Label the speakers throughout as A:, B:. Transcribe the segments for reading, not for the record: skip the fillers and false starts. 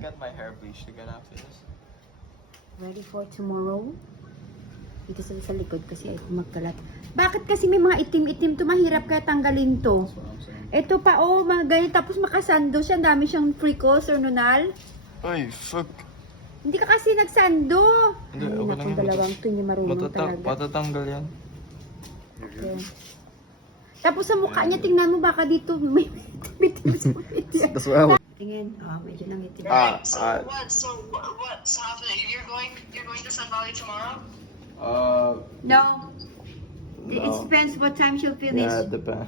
A: get my hair bleached again after this.
B: Ready for tomorrow? Dito sa likod kasi ay magkalat. Bakit kasi may mga itim-itim to? Mahirap kaya tanggalin to.
A: That's what I'm saying.
B: Ito pa oh, mga ganyan. Tapos makasando siya. Ang dami siyang freckles or nunal.
A: Ay, fuck.
B: Hindi ka kasi nagsando.
A: Hindi,
B: Ay,
A: okay lang
B: nakong
A: yan.
B: dalawang to. Hindi marunong talaga.
A: Matatanggal yan.
B: Okay. Tapos sa mukha niya, tingnan mo baka dito may itim sa itim.
A: That's what I was.
B: Tingin, medyo nang itim.
C: So what's happening? You're going to Sun Valley tomorrow?
B: No. It depends what time she'll finish.
A: Yeah, it depends.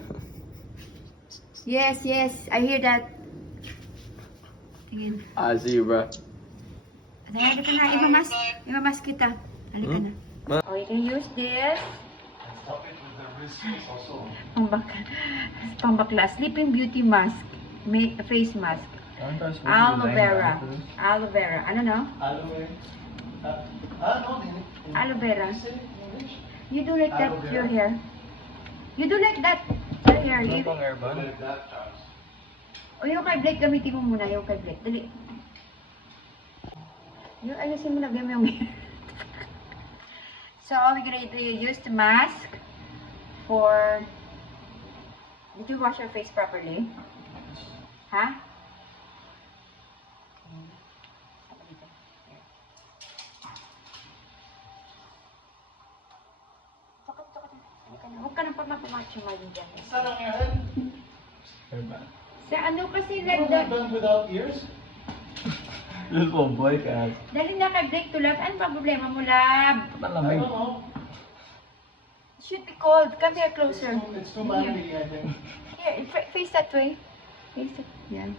B: Yes, I hear that. Tingin.
A: I see you, bro.
B: Halika na, imamas kita. Halika na. Oh, you can use this. Pambakla. Sleeping Beauty mask. Face mask. Aloe vera. Aloe vera. Ano no? Aloe vera. You do like that to your hair. You do like that to your hair. You... O yung kay Blake, gamitin mo muna yung kay Blake. Dali. Yung ayusin mo na game yung hair. So, we're gonna use the mask for... Did you wash your face properly? Huh? Huwag ka nang pamapamatsumal dyan.
D: Saan ang yan?
B: Sa ano kasi
D: Ano done without ears?
A: This will Blake ass.
B: dali na kay Blake to lab. Ano ba problema mo, lab?
D: I don't know.
B: Should be cold. Come here closer.
D: It's too manly, I think.
B: Here, face that way. Face it. Yan.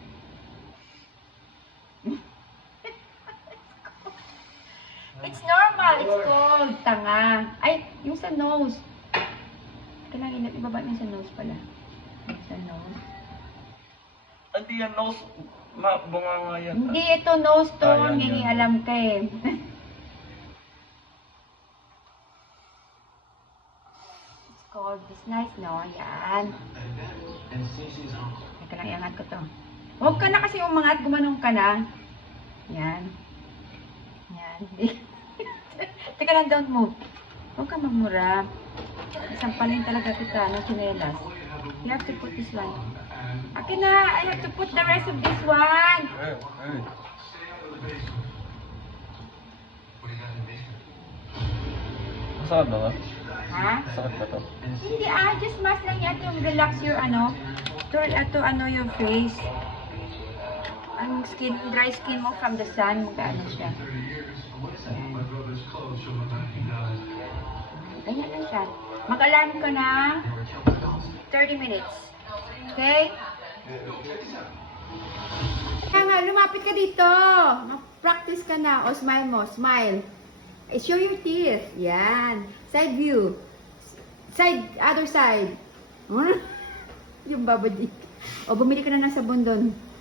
B: It's normal. It's cold. Tanga. Ay, yung sa nose. Kailangan ibaba niya sa nose pala. Sa nose.
A: Hindi yan, nose. Bunganga yan.
B: Hindi, ito nose to.
A: Yan,
B: Hindi
A: yan.
B: alam ka eh. It's cold. It's nice, no? Yan. Teka lang, iangat ko to. Huwag ka na kasi umangat. Gumanong ka na. Yan. Yan. Teka lang, don't move. Huwag ka magmura. Sampalin talaga kita ng chinelas. You have to put this one. Akin na! I have to put the rest of this one!
A: Hey. Masakit ba ba?
B: Ha?
A: Masakit ba to?
B: Hindi just mask lang yan yung relax your your face. Ang skin, dry skin mo from the sun, mag-ano siya. Ganyan lang siya. Mag-alarm ka na 30 minutes. Okay? Kaya nga, lumapit ka dito. Mag-practice ka na. O, smile mo. Smile. Show your teeth. Yan. Side view. Other side. Yung babadik. O, bumili ka na ng sabon doon.